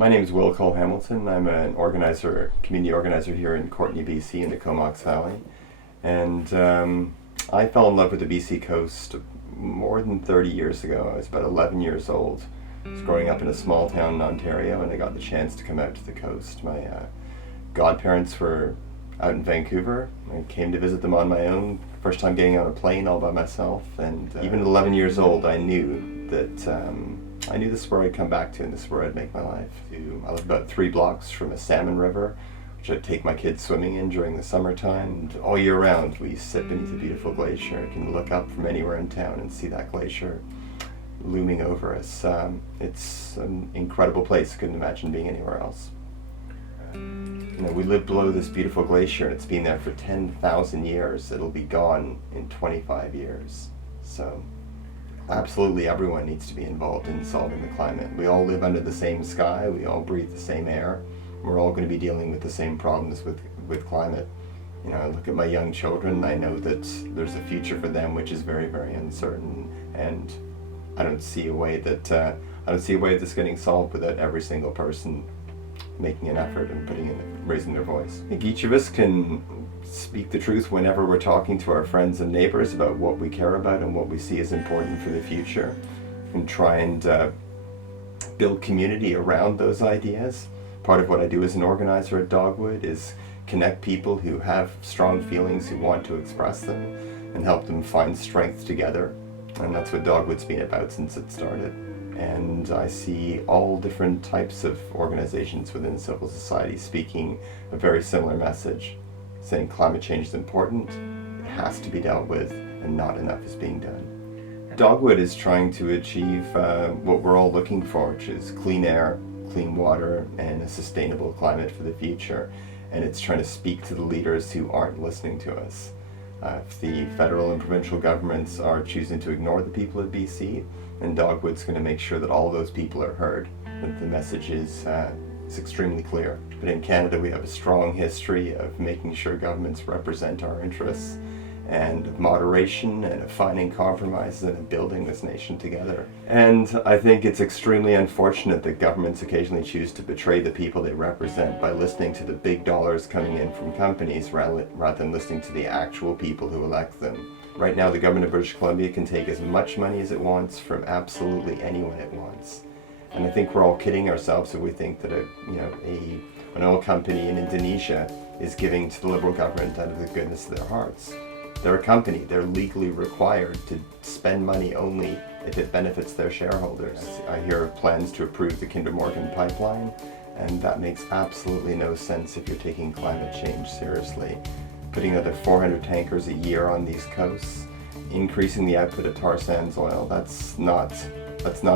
My name is Will Cole Hamilton. I'm an community organizer here in Courtenay, BC in the Comox Valley. And I fell in love with the BC coast more than 30 years ago. I was about 11 years old. I was growing up in a small town in Ontario, and I got the chance to come out to the coast. My godparents were out in Vancouver. I came to visit them on my own, first time getting on a plane all by myself. And even at 11 years old, I knew that I knew this is where I'd come back to, and this is where I'd make my life. I live about 3 blocks from a salmon river, which I'd take my kids swimming in during the summertime. And all year round, we sit beneath a beautiful glacier. I can look up from anywhere in town and see that glacier looming over us. It's an incredible place. I couldn't imagine being anywhere else. We live below this beautiful glacier, and it's been there for 10,000 years. It'll be gone in 25 years. So absolutely everyone needs to be involved in solving the climate. We all live under the same sky, we all breathe the same air. We're all going to be dealing with the same problems with climate. I look at my young children and I know that there's a future for them which is very, very uncertain, and I don't see a way that's getting solved without every single person making an effort and raising their voice. I think each of us can speak the truth whenever we're talking to our friends and neighbors about what we care about and what we see as important for the future, and try and build community around those ideas. Part of what I do as an organizer at Dogwood is connect people who have strong feelings, who want to express them, and help them find strength together. And that's what Dogwood's been about since it started. And I see all different types of organizations within civil society speaking a very similar message, saying climate change is important, it has to be dealt with, and not enough is being done. Dogwood is trying to achieve what we're all looking for, which is clean air, clean water, and a sustainable climate for the future. And it's trying to speak to the leaders who aren't listening to us. If the federal and provincial governments are choosing to ignore the people of BC, then Dogwood's going to make sure that all those people are heard, that the message is extremely clear. But in Canada, we have a strong history of making sure governments represent our interests, and of moderation, and of finding compromises, and of building this nation together. And I think it's extremely unfortunate that governments occasionally choose to betray the people they represent by listening to the big dollars coming in from companies rather than listening to the actual people who elect them. Right now, the government of British Columbia can take as much money as it wants from absolutely anyone it wants. And I think we're all kidding ourselves if we think that an oil company in Indonesia is giving to the Liberal government out of the goodness of their hearts. They're a company. They're legally required to spend money only if it benefits their shareholders. I hear of plans to approve the Kinder Morgan pipeline, and that makes absolutely no sense if you're taking climate change seriously. Putting another 400 tankers a year on these coasts, increasing the output of tar sands oil, that's not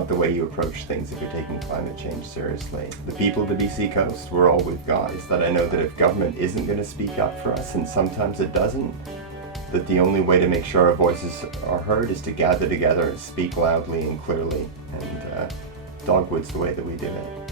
the way you approach things if you're taking climate change seriously. The people of the BC coast, we're all we've got. Is that I know that if government isn't going to speak up for us, and sometimes it doesn't, that the only way to make sure our voices are heard is to gather together and speak loudly and clearly. And Dogwood's the way that we do it.